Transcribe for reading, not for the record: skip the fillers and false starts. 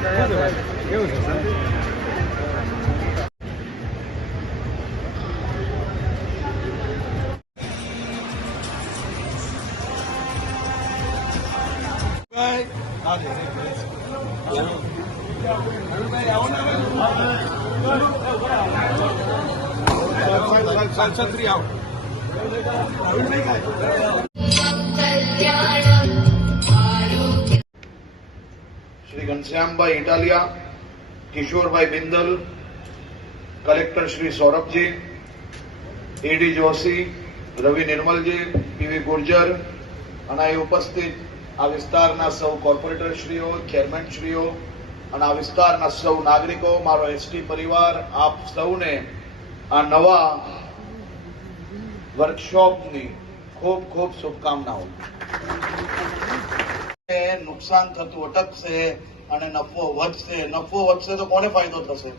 કેવું છે સર? सांसद आओ Shri Ghanshyambhai Italia, Kishorbhai Bindal, collector Shri Saurabhji, A D Joshi, Ravi Nirmalji, P V Gurjar અને અહીં ઉપસ્થિત આ વિસ્તારના સૌ કોર્પોરેટરશ્રીઓ, ચેરમેનશ્રીઓ અને આ વિસ્તારના સૌ નાગરિકો, મારો એસટી પરિવાર, આપ સૌને આ નવા વર્કશોપની ખૂબ ખૂબ શુભકામનાઓ. નુકસાન થતું અટકશે અને નફો વધશે. નફો વધશે તો કોને ફાયદો થશે?